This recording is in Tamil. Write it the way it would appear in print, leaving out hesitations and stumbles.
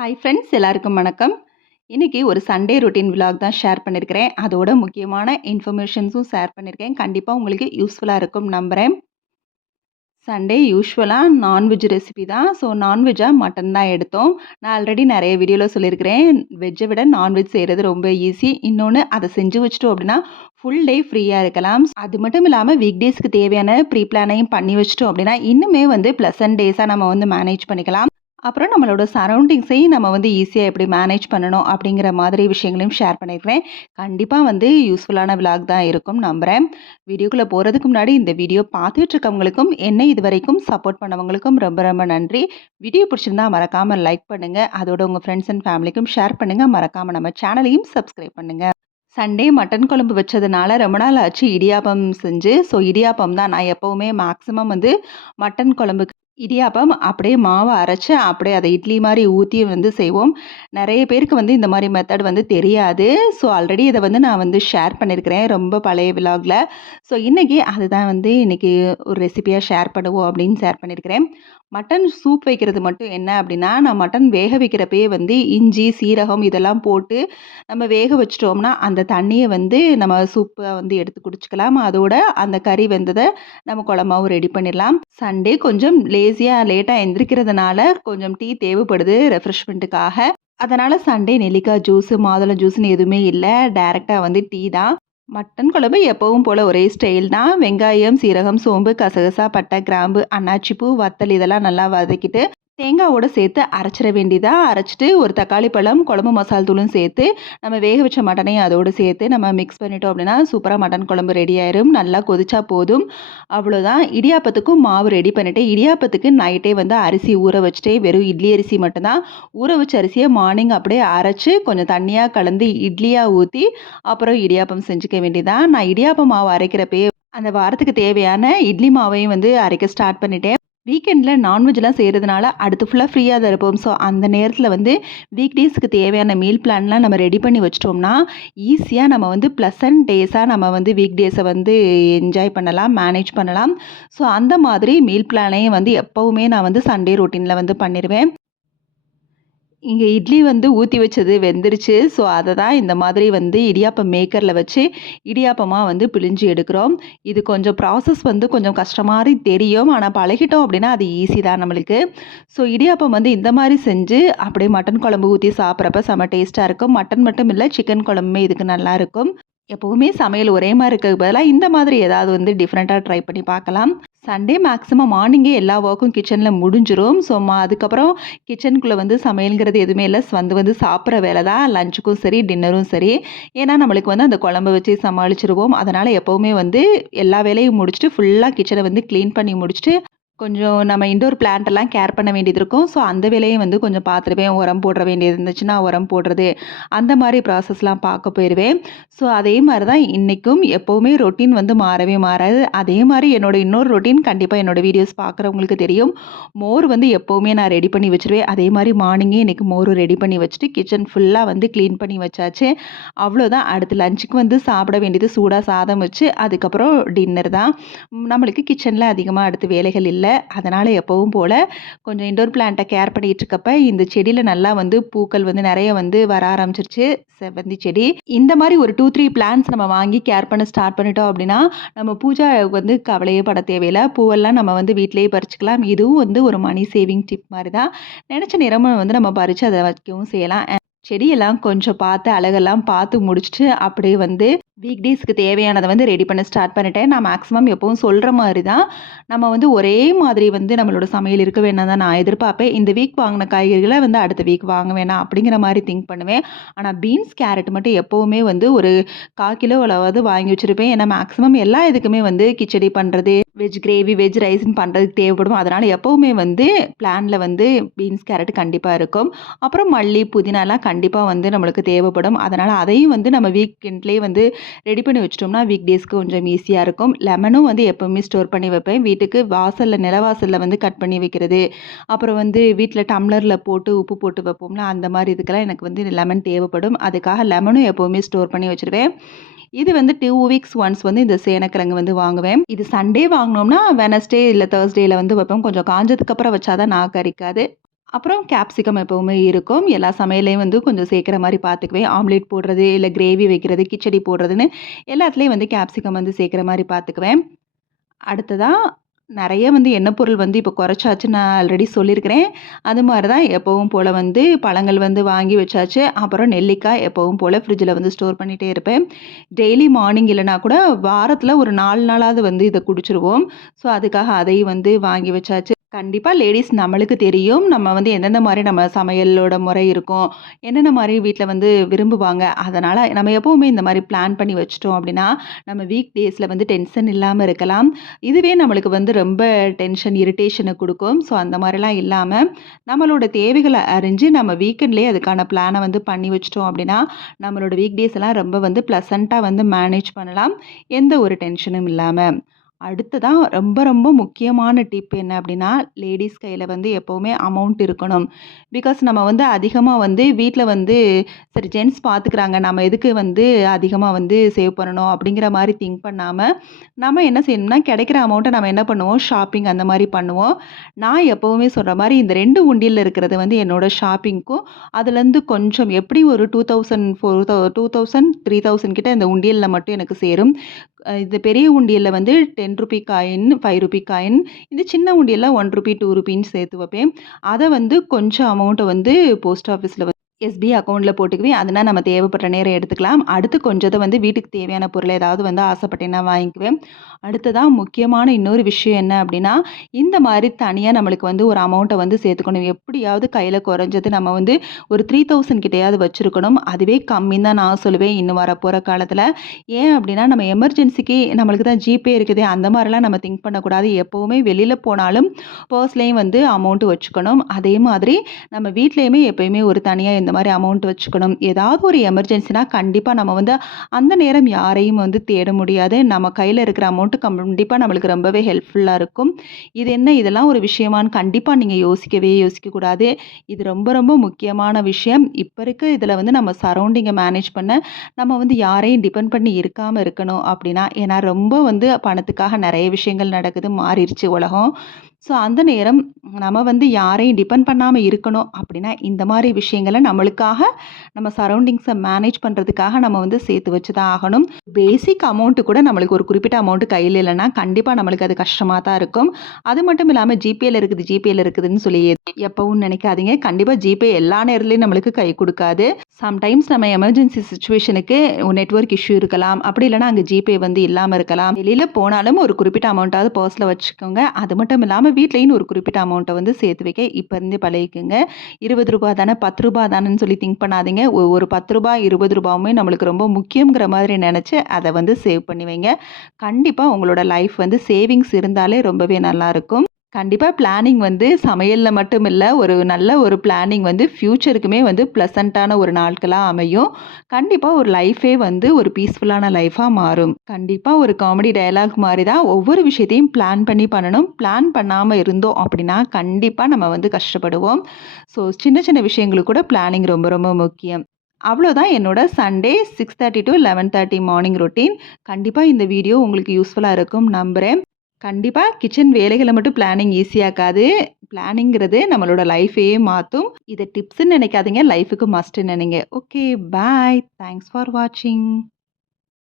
ஹாய் ஃப்ரெண்ட்ஸ், எல்லாருக்கும் வணக்கம். இன்னைக்கு ஒரு சண்டே ரொட்டீன் விலாக் தான் ஷேர் பண்ணியிருக்கிறேன். அதோட முக்கியமான இன்ஃபர்மேஷன்ஸும் ஷேர் பண்ணியிருக்கேன். கண்டிப்பாக உங்களுக்கு யூஸ்ஃபுல்லாக இருக்கும் நம்புகிறேன். சண்டே யூஷுவலாக நான்வெஜ் ரெசிபி தான். ஸோ நான்வெஜ்ஜாக மட்டன் தான் எடுத்தோம். நான் ஆல்ரெடி நிறைய வீடியோவில் சொல்லியிருக்கிறேன். வெஜ்ஜை விட நான்வெஜ் செய்கிறது ரொம்ப ஈஸி. இன்னொன்று, அதை செஞ்சு வச்சிட்டோம் அப்படின்னா ஃபுல் டே ஃப்ரீயாக இருக்கலாம். அது மட்டும் இல்லாமல் வீக் டேஸ்க்கு தேவையான ப்ரீ பிளானையும் பண்ணி வச்சிட்டோம் அப்படின்னா இன்னுமே ப்ளசன்ட் டேஸாக நம்ம மேனேஜ் பண்ணிக்கலாம். அப்புறம் நம்மளோட சரௌண்டிங்ஸையும் நம்ம ஈஸியாக எப்படி மேனேஜ் பண்ணணும் அப்படிங்கிற மாதிரி விஷயங்களையும் ஷேர் பண்ணியிருக்கிறேன். கண்டிப்பாக யூஸ்ஃபுல்லான விலாக் தான் இருக்கும் நம்புகிறேன். வீடியோக்குள்ளே போகிறதுக்கு முன்னாடி இந்த வீடியோ பார்த்துட்டு இருக்கவங்களுக்கும் என்னை இது வரைக்கும் சப்போர்ட் பண்ணவங்களுக்கும் ரொம்ப ரொம்ப நன்றி. வீடியோ பிடிச்சிருந்தா மறக்காமல் லைக் பண்ணுங்கள். அதோட உங்கள் ஃப்ரெண்ட்ஸ் அண்ட் ஃபேமிலிக்கும் ஷேர் பண்ணுங்கள். மறக்காமல் நம்ம சேனலையும் சப்ஸ்கிரைப் பண்ணுங்கள். சண்டே மட்டன் குழம்பு வச்சதுனால ரொம்ப நாள் ஆச்சு இடியாப்பம் செஞ்சு. ஸோ இடியாப்பம் தான் நான் எப்போவுமே மேக்ஸிமம் மட்டன் குழம்புக்கு இடியாப்பம் அப்படியே மாவை அரைச்சு அப்படியே அதை இட்லி மாதிரி ஊற்றி செய்வோம். நிறைய பேருக்கு இந்த மாதிரி மெத்தட் தெரியாது. ஸோ ஆல்ரெடி இதை நான் ஷேர் பண்ணியிருக்கிறேன் ரொம்ப பழைய விலாகில். ஸோ இன்றைக்கி அதுதான் இன்றைக்கி ஒரு ரெசிபியாக ஷேர் பண்ணுவோம் அப்படின்னு ஷேர் பண்ணியிருக்கிறேன். மட்டன் சூப் வைக்கிறது மட்டும் என்ன அப்படின்னா, நான் மட்டன் வேக வைக்கிறப்பயே இஞ்சி, சீரகம் இதெல்லாம் போட்டு நம்ம வேக வச்சிட்டோம்னா அந்த தண்ணியை நம்ம சூப்பை எடுத்து குடிச்சிக்கலாம். அதோட அந்த கறி வெந்ததை நம்ம குழம்பாவும் ரெடி பண்ணிடலாம். சண்டே கொஞ்சம் லேட்டாக எந்திரிக்கிறதுனால கொஞ்சம் டீ தேவைப்படுது ரெஃப்ரெஷ்மெண்ட்டுக்காக. அதனால் சண்டே நெல்லிக்காய் ஜூஸு, மாதுளம் ஜூஸ்னு எதுவுமே இல்லை. டைரெக்டாக டீ தான். மட்டன் குழம்பு எப்பவும் போல் ஒரே ஸ்டைல் தான். வெங்காயம், சீரகம், சோம்பு, கசகசா, பட்டை, கிராம்பு, அன்னாச்சிப்பூ, வத்தல் இதெல்லாம் நல்லா வதக்கிட்டு தேங்காவோடு சேர்த்து அரைச்சிட வேண்டியதாக. அரைச்சிட்டு ஒரு தக்காளி பழம், குழம்பு மசால் தூளும் சேர்த்து நம்ம வேக வச்ச மட்டனையும் அதோடு சேர்த்து நம்ம மிக்ஸ் பண்ணிட்டோம் அப்படின்னா சூப்பராக மட்டன் குழம்பு ரெடி ஆயிரும். நல்லா கொதிச்சா போதும், அவ்வளோதான். இடியாப்பத்துக்கும் மாவு ரெடி பண்ணிவிட்டு இடியாப்பத்துக்கு நைட்டே அரிசி ஊற வச்சுட்டே, வெறும் இட்லி அரிசி மட்டும்தான் ஊற வச்ச அரிசியை மார்னிங் அப்படியே அரைச்சி கொஞ்சம் தண்ணியாக கலந்து இட்லியாக ஊற்றி அப்புறம் இடியாப்பம் செஞ்சுக்க வேண்டியதான். நான் இடியாப்பம் மாவு அரைக்கிறப்பே அந்த வாரத்துக்கு தேவையான இட்லி மாவையும் அரைக்க ஸ்டார்ட் பண்ணிட்டேன். வீக்கெண்டில் நான்வெஜ்லாம் செய்கிறதுனால அடுத்து ஃபுல்லாக ஃப்ரீயாக தான் இருப்போம். ஸோ அந்த நேரத்தில் வீக் டேஸ்க்கு தேவையான மீல் பிளான்லாம் நம்ம ரெடி பண்ணி வச்சிட்டோம்னா ஈஸியாக நம்ம ப்ளசன்ட் டேஸாக நம்ம வீக் டேஸை என்ஜாய் பண்ணலாம், மேனேஜ் பண்ணலாம். ஸோ அந்த மாதிரி மீல் பிளானையும் எப்போவுமே நான் சண்டே ரொட்டீனில் பண்ணிடுவேன். இங்கே இட்லி ஊற்றி வச்சது வெந்துருச்சு. ஸோ அதை தான் இந்த மாதிரி இடியாப்பம் மேக்கரில் வச்சு இடியாப்பமாக பிழிஞ்சு எடுக்கிறோம். இது கொஞ்சம் ப்ராசஸ் கொஞ்சம் கஷ்டமாதிரி தெரியும். ஆனால் பழகிட்டோம் அப்படின்னா அது ஈஸி தான் நம்மளுக்கு. ஸோ இடியாப்பம் இந்த மாதிரி செஞ்சு அப்படியே மட்டன் குழம்பு ஊற்றி சாப்பிட்றப்ப செம்ம டேஸ்ட்டாக இருக்கும். மட்டன் மட்டும் இல்லை, சிக்கன் குழம்புமே இதுக்கு நல்லாயிருக்கும். எப்போவுமே சமையல் ஒரே மாதிரி இருக்கிறதுக்கு பதிலாக இந்த மாதிரி ஏதாவது டிஃப்ரெண்ட்டாக ட்ரை பண்ணி பார்க்கலாம். சண்டே மேக்ஸிமம் மார்னிங்கே எல்லா ஒர்க்கும் கிச்சனில் முடிஞ்சிரும். ஸோ கிச்சனுக்குள்ளே சமையல்ங்கிறது எதுவுமே இல்லை. சாப்பிட்ற வேலை தான், லஞ்சுக்கும் சரி டின்னரும் சரி. ஏன்னா நம்மளுக்கு அந்த குழம்பு வச்சு சமாளிச்சிருவோம். அதனால் எப்போவுமே எல்லா வேலையும் முடிச்சுட்டு ஃபுல்லாக கிச்சனை க்ளீன் பண்ணி முடிச்சுட்டு கொஞ்சம் நம்ம இன்டோர் பிளான்ட்டெல்லாம் கேர் பண்ண வேண்டியது இருக்கும். ஸோ அந்த வேலையும் கொஞ்சம் பார்த்துருவேன். உரம் போடுற வேண்டியது இருந்துச்சுன்னா உரம் போடுறது, அந்த மாதிரி ப்ராசஸ்லாம் பார்க்க போயிடுவேன். ஸோ அதே மாதிரி தான் இன்றைக்கும் எப்போவுமே ரொட்டீன் மாறவே மாறாது. அதே மாதிரி என்னோடய இன்னொரு ரொட்டீன் கண்டிப்பாக என்னோடய வீடியோஸ் பார்க்குறவங்களுக்கு தெரியும். மோர் எப்போவுமே நான் ரெடி பண்ணி வச்சுருவேன். அதே மாதிரி மார்னிங்கே இன்றைக்கி மோர் ரெடி பண்ணி வச்சுட்டு கிச்சன் ஃபுல்லாக க்ளீன் பண்ணி வச்சாச்சு. அவ்வளோதான். அடுத்து லஞ்சுக்கு சாப்பிட வேண்டியது சூடாக சாதம் வச்சு அதுக்கப்புறம் டின்னர் தான். நம்மளுக்கு கிச்சனில் அதிகமாக அடுத்து வேலைகள் இல்லை. அதனால் எப்பவும் போல் கொஞ்சம் இன்டோர் பிளான்ட்டை கேர் பண்ணிகிட்டு இருக்கப்ப இந்த செடியில் நல்லா பூக்கள் நிறைய வர ஆரம்பிச்சிருச்சு. செவ்வந்தி செடி இந்த மாதிரி ஒரு 2-3 பிளான்ஸ் நம்ம வாங்கி கேர் பண்ண ஸ்டார்ட் பண்ணிட்டோம் அப்படின்னா நம்ம பூஜா கவலையே பட தேவையில்லை. பூவெல்லாம் நம்ம வீட்டிலேயே பறிச்சுக்கலாம். இதுவும் ஒரு மணி சேவிங் டிப் மாதிரி தான். நினச்ச நேரமும் நம்ம பறித்து அதை வைக்கவும் செய்யலாம். செடியெல்லாம் கொஞ்சம் பார்த்து அழகெல்லாம் பார்த்து முடிச்சுட்டு அப்படியே வீக் டேஸ்க்கு தேவையானதை ரெடி பண்ண ஸ்டார்ட் பண்ணிட்டேன். நான் மேக்ஸிமம் எப்பவும் சொல்கிற மாதிரி தான் நம்ம ஒரே மாதிரி நம்மளோட சமையல் இருக்க வேணாம் தான் நான் எதிர்பார்ப்பேன். இந்த வீக் வாங்கின காய்கறிகளை அடுத்த வீக் வாங்க வேணாம் அப்படிங்கிற மாதிரி திங்க் பண்ணுவேன். ஆனால் பீன்ஸ், கேரட் மட்டும் எப்போவுமே ஒரு 1/4 கிலோ அளவாவது வாங்கி வச்சுருப்பேன். ஏன்னா மேக்ஸிமம் எல்லா இதுக்குமே கிச்சடி பண்ணுறது, வெஜ் கிரேவி, வெஜ் ரைஸ்ன்னு பண்ணுறதுக்கு தேவைப்படும். அதனால் எப்போவுமே பிளானில் பீன்ஸ், கேரட் கண்டிப்பாக இருக்கும். அப்புறம் மல்லி, புதினாலாம் கண்டிப்பாக நம்மளுக்கு தேவைப்படும். அதனால் அதையும் நம்ம வீக்கெண்ட்லேயே ரெடி பண்ணி வச்சிட்டோம்னா வீக் டேஸ்க்கு கொஞ்சம் ஈஸியாக இருக்கும். லெமனும் எப்போவுமே ஸ்டோர் பண்ணி வைப்பேன். வீட்டுக்கு வாசலில் நிலவாசலில் கட் பண்ணி வைக்கிறது, அப்புறம் வீட்டில் டம்ளரில் போட்டு உப்பு போட்டு வைப்போம்ல, அந்த மாதிரி இதுக்கெல்லாம் எனக்கு லெமன் தேவைப்படும். அதுக்காக லெமனும் எப்போவுமே ஸ்டோர் பண்ணி வச்சுருவேன். இது 2 வீக்ஸ் ஒன்ஸ் இந்த சேனக்கிழங்கு வாங்குவேன். இது சண்டே வாங்கினோம்னா வெனஸ்டே இல்லை தேர்ஸ்டேயில் வைப்போம். கொஞ்சம் காஞ்சதுக்கப்புறம் வச்சாதான் நாக்கு அரிக்காது. அப்புறம் கேப்சிகம் எப்பவுமே இருக்கும். எல்லா சமையல்லையும் வந்து கொஞ்சம் சேர்க்கிற மாரி பார்த்துக்குவேன். ஆம்லெட் போடுறது, இல்ல கிரேவி வைக்கிறது, கிச்சடி போடுறதுன்னு எல்லாத்துலயும் வந்து கேப்சிகம் வந்து சேர்க்கிற மாரி பார்த்துக்குவேன். அடுத்ததா நெறைய வந்து எண்ணெய் பொருள் வந்து இப்போ குறைச்சாச்சுன்னு நான் ஆல்ரெடி சொல்லியிருக்கிறேன். அது மாரி தான் எப்பவும் போல வந்து பழங்கள் வந்து வாங்கி வச்சாச்சு. அப்புறம் நெல்லிக்காய் எப்பவும் போல ஃப்ரிட்ஜில வந்து ஸ்டோர் பண்ணிட்டே இருப்பேன். டெய்லி மார்னிங் இல்லன்னா கூட வாரத்தில ஒரு 4 நாளாவது வந்து இத குடிச்சுருவோம். ஸோ, அதுக்காக அதையும் வந்து வாங்கி வச்சாச்சு. கண்டிப்பா லேடீஸ் நம்மளுக்கு தெரியும். நம்ம வந்து எந்தெந்த மாரி நம்ம சமையலோட முறை இருக்கும். என்னென்ன மாரி வீட்ல வந்து விரும்புவாங்க. அதனால நம்ம எப்பவுமே இந்த மாரி பிளான் பண்ணி வச்சுட்டோம் அப்டின்னா, நம்ம வீக் டேஸ்ல வந்து டென்ஷன் இல்லாம இருக்கலாம். இதுவே நம்மளுக்கு வந்து ரொம்ப டென்ஷன், இரிட்டேஷன குடுக்கும். ஸோ அந்த மாரிலாம் இல்லாம, நம்மளோட தேவைகள அறிஞ்சு நம்ம வீக்கெண்ட்லயே அதுக்கான பிளான வந்து பண்ணி வச்சுட்டோம் அப்டின்னா, நம்மளோட வீக் டேஸ் எல்லாம் ரொம்ப வந்து ப்ளசன்ட்டா வந்து மேனேஜ் பண்ணலாம். எந்த ஒரு டென்ஷனும் இல்லாம. அடுத்ததா ரொம்ப ரொம்ப முக்கியமான டிப் என்ன அப்டின்னா, லேடீஸ் கையில வந்து எப்பவுமே அமௌண்ட் இருக்கணும். பிகாஸ் நம்ம வந்து அதிகமா வந்து வீட்ல வந்து சரி ஜென்ட்ஸ் பார்த்துக்கிறாங்க. நம்ம எதுக்கு வந்து அதிகமா வந்து சேவ் பண்ணணும் அப்படிங்கிற மாரி திங்க் பண்ணாம, நம்ம என்ன செய்யணும்னா கிடைக்கிற அமௌண்ட்ட நம்ம என்ன பண்ணுவோம், ஷாப்பிங் அந்த மாரி பண்ணுவோம். நான் எப்பவுமே சொல்ற மாரி இந்த 2 உண்டியல்ல இருக்கிறது வந்து என்னோட ஷாப்பிங்க்கும், அதுலேருந்து கொஞ்சம் எப்படி ஒரு 2000, 2000, 3000 கிட்ட இந்த உண்டியல்ல மட்டும் எனக்கு சேரும். இந்த பெரிய உண்டியல்ல வந்து ₹10 காயின், ₹5 காயின், இந்த சின்ன உண்டியல்ல ₹1, ₹2ன்னு சேர்த்து வைப்பேன். அத வந்து கொஞ்சம் அமௌண்ட்ட வந்து போஸ்ட் ஆஃபீஸ்ல எஸ்பிஐ அக்கவுண்ட்ல போட்டுக்குவேன். அதுனா நம்ம தேவைப்படுற நேரம் எடுத்துக்கலாம். அடுத்து கொஞ்சத்த வந்து வீட்டுக்கு தேவையான பொருள் ஏதாவது வந்து ஆசைப்பட்டேன்னா வாங்கிக்குவேன். அடுத்ததா முக்கியமான இன்னொரு விஷயம் என்ன அப்டின்னா, இந்த மாரி தனியா நம்மளுக்கு வந்து ஒரு அமௌண்ட்ட வந்து சேர்த்துக்கணும். எப்படியாவது கையில குறைஞ்சது நம்ம வந்து ஒரு 3000 கிட்டயாவது வச்சிருக்கணும். அதுவே கம்மின்னு தான் நான் சொல்லுவேன் இன்னும் வரப்போற காலத்துல. ஏன் அப்டின்னா, நம்ம எமர்ஜென்சிக்கு நம்மளுக்கு தான் ஜிபே இருக்குதே அந்த மாரிலாம் நம்ம திங்க் பண்ணக்கூடாது. எப்பவுமே வெளியில போனாலும் பர்ஸ்லயும் வந்து அமௌண்ட் வச்சுக்கணும். அதே மாதிரி நம்ம வீட்லயுமே எப்பயுமே ஒரு தனியா இந்த மாரி அமௌண்ட் வச்சுக்கணும். ஏதாவது ஒரு எமர்ஜென்சினா கண்டிப்பா நம்ம வந்து அந்த நேரம் யாரையும் வந்து தேட முடியாது. நம்ம கையில இருக்கிற அமௌண்ட் கண்டிப்பா நம்மளுக்கு ரொம்பவே ஹெல்ப்ஃபுல்லா இருக்கும். இது என்ன இதெல்லாம் ஒரு விஷயமான்னு கண்டிப்பா நீங்க யோசிக்கவே யோசிக்கக்கூடாது. இது ரொம்ப ரொம்ப முக்கியமான விஷயம். இப்ப இருக்க இதுல வந்து நம்ம சரவுண்டிங்க மேனேஜ் பண்ண நம்ம வந்து யாரையும் டிபெண்ட் பண்ணி இருக்காம இருக்கணும் அப்படின்னா, ஏன்னா ரொம்ப வந்து பணத்துக்காக நெறைய விஷயங்கள் நடக்குது, மாறிருச்சு உலகம். ஸோ அந்த நேரம் நம்ம வந்து யாரையும் டிபெண்ட் பண்ணாம இருக்கணும் அப்படின்னா, இந்த மாரி விஷயங்கள நம்மளுக்காக நம்ம சரவுண்டிங்ஸ மேனேஜ் பண்றதுக்காக நம்ம வந்து சேர்த்து வச்சு தான் ஆகணும். பேசிக் அமௌண்ட் கூட நம்மளுக்கு ஒரு குறிப்பிட்ட அமௌண்ட் கையில இல்லன்னா, கண்டிப்பா நம்மளுக்கு அது கஷ்டமா தான் இருக்கும். அது மட்டும் இல்லாம ஜிபேல இருக்குதுன்னு சொல்லி எப்பவும் நினைக்காதீங்க. கண்டிப்பா ஜிபே எல்லா நேரத்துலயும் நம்மளுக்கு கை குடுக்காது. சம்டைம்ஸ் நம்ம எமர்ஜென்சி சிச்சுவேஷனுக்கு நெட்வொர்க் இஷ்யூ இருக்கலாம். அப்படி இல்லன்னா அங்க ஜிபே வந்து இல்லாம இருக்கலாம். வெளியில போனாலும் ஒரு குறிப்பிட்ட அமௌண்ட்டாவது பர்ஸ்ல வச்சுக்கோங்க. அது மட்டும் இல்லாம வீட்லயும் ஒரு குறிப்பிட்ட அமௌண்ட்ட வந்து சேர்த்து வைக்க இப்ப இருந்தே பழகிக்கங்க. ₹20 தானே, ₹10 தானேன்னு சொல்லி திங்க் பண்ணாதீங்க. ஒரு ₹10, ₹20வுமே நம்மளுக்கு ரொம்ப முக்கியம்ங்கிற மாதிரி நெனச்சு அத வந்து சேவ் பண்ணி வைங்க. கண்டிப்பா உங்களோட லைஃப் வந்து சேவிங்ஸ் இருந்தாலே ரொம்பவே நல்லாருக்கும். கண்டிப்பா பிளானிங் வந்து சமையல்ல மட்டும் இல்ல, ஒரு நல்ல ஒரு பிளானிங் வந்து ஃப்யூச்சருக்குமே வந்து ப்ளசன்ட்டான ஒரு நாட்களா அமையும். கண்டிப்பா ஒரு லைஃபே வந்து ஒரு பீஸ்ஃபுல்லான லைஃபா மாறும். கண்டிப்பா ஒரு காமெடி டயலாக் மாரி தான் ஒவ்வொரு விஷயத்தையும் பிளான் பண்ணி பண்ணணும். பிளான் பண்ணாம இருந்தோம் அப்படின்னா, கண்டிப்பா நம்ம வந்து கஷ்டப்படுவோம். ஸோ சின்ன சின்ன விஷயங்களுக்கு கூட பிளானிங் ரொம்ப ரொம்ப முக்கியம். அவ்வளோதான் என்னோட சண்டே 6:30 டூ 11:30 மார்னிங் ரொட்டீன். கண்டிப்பா இந்த வீடியோ உங்களுக்கு யூஸ்ஃபுல்லா இருக்கும் நம்புறேன். கண்டிப்பா கிச்சன் வேலைகள மட்டும் பிளானிங் ஈஸியாக்காது. பிளானிங்கிறது நம்மளோட லைஃபையே மாத்தும். இத டிப்ஸ்ன்னு நெனைக்காதீங்க. லைஃப்‌க்கு மஸ்ட்ன்னு நெனைங்க. Okay, bye. தேங்க்ஸ் ஃபார் வாட்சிங்.